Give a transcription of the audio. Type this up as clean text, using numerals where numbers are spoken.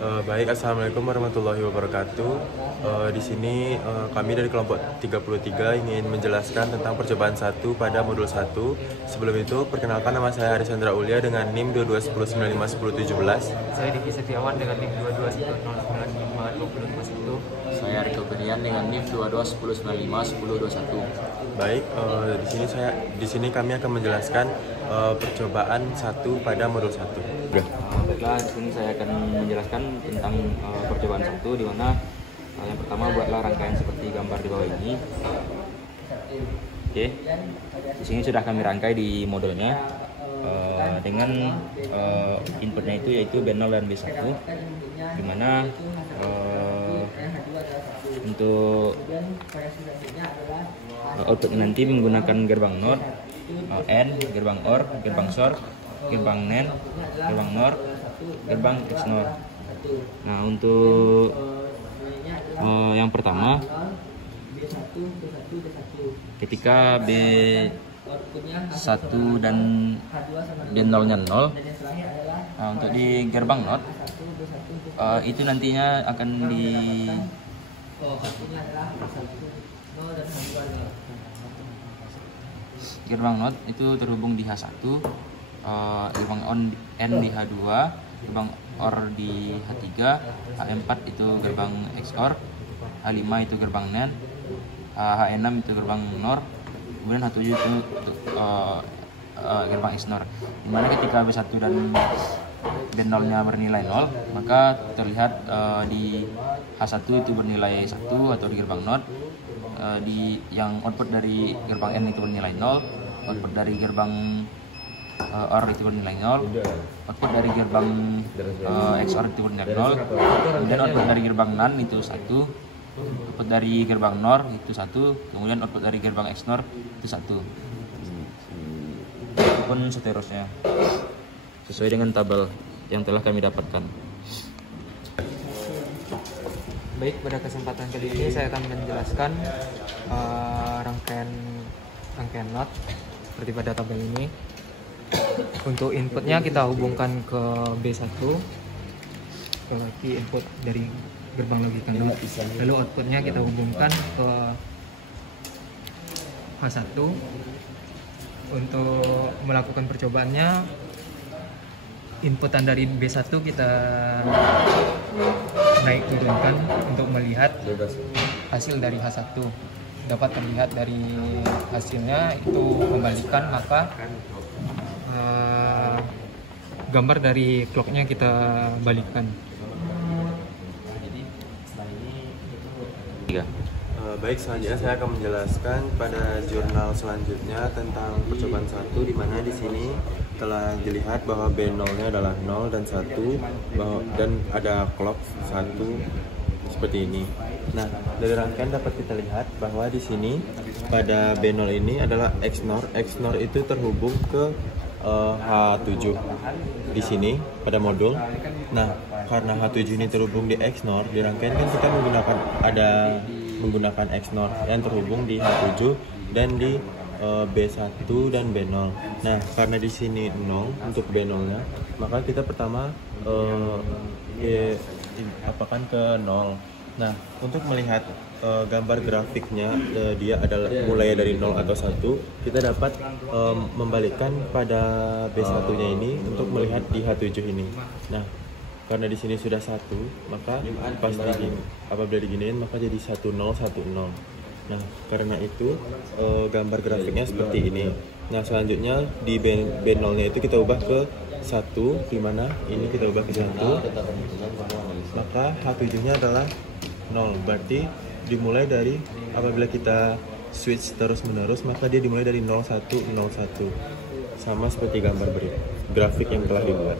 Baik, Assalamualaikum warahmatullahi wabarakatuh. Di sini kami dari kelompok 33 ingin menjelaskan tentang percobaan 1 pada modul 1. Sebelum itu, perkenalkan nama saya Harisandra Ulia dengan NIM 2210951017. Saya Diki Setiawan dengan NIM 2210952021. Saya Riko Berian dengan NIM 2210951021. Baik, di sini kami akan menjelaskan percobaan 1 pada modul 1. Baiklah, di sini saya akan menjelaskan tentang percobaan 1, di mana yang pertama buatlah rangkaian seperti gambar di bawah ini. Oke, di sini sudah kami rangkai di modulnya dengan inputnya itu yaitu B0 dan B1, di mana untuk output nanti menggunakan gerbang NOT, AND, gerbang OR, gerbang SOR, gerbang NAND, gerbang NOR, gerbang XNOR. Nah, untuk yang pertama, ketika B1 dan B0 nya 0, nah, untuk di gerbang NOT itu nantinya akan di gerbang NOT itu terhubung di H1, gerbang N di H2, gerbang OR di H3, H4 itu gerbang XOR, H5 itu gerbang NAND, H6 itu gerbang NOR, kemudian H7 itu gerbang XNOR. Dimana ketika B1 dan B0 nya bernilai 0, maka terlihat di H1 itu bernilai 1 atau di gerbang NOT, di yang output dari gerbang N itu bernilai 0, output dari gerbang OR itu bernilai 0, output dari gerbang XOR itu bernilai 0, kemudian output dari gerbang NAND itu 1, output dari gerbang NOR itu 1, kemudian output dari gerbang XNOR itu 1, pun seterusnya sesuai dengan tabel yang telah kami dapatkan. Baik, pada kesempatan kali ini saya akan menjelaskan rangkaian NOT seperti pada tabel ini. Untuk inputnya kita hubungkan ke B1, lagi input dari gerbang logika NOT. Lalu outputnya kita hubungkan ke H1. Untuk melakukan percobaannya, inputan dari B1 kita naik turunkan untuk melihat hasil dari H1. Dapat terlihat dari hasilnya itu kembalikan, maka gambar dari clocknya kita balikkan. Baik, selanjutnya saya akan menjelaskan pada jurnal selanjutnya tentang percobaan 1, di mana di sini telah dilihat bahwa B0-nya adalah 0 dan 1, dan ada clock 1 seperti ini. Nah, dari rangkaian dapat kita lihat bahwa di sini pada B0 ini adalah XNOR. XNOR itu terhubung ke H7 di sini pada modul. Nah, karena H7 ini terhubung di XNOR, di rangkaian kan kita menggunakan XNOR yang terhubung di H7 dan di B1 dan B0. Nah, karena di sini 0 untuk B0-nya, maka kita pertama apakan ke 0. Nah, untuk melihat gambar grafiknya, dia adalah mulai dari 0 atau 1, kita dapat membalikkan pada B1-nya ini untuk melihat di H7 ini. Nah, karena di sini sudah 1, maka apabila diginiin maka jadi 1010. Nah, karena itu gambar grafiknya seperti ini. Nah, selanjutnya di B0-nya itu kita ubah ke 1, di mana ini kita ubah ke 1, maka H7-nya adalah 0. Berarti dimulai dari, apabila kita switch terus menerus, maka dia dimulai dari 0101, sama seperti gambar grafik yang telah dibuat.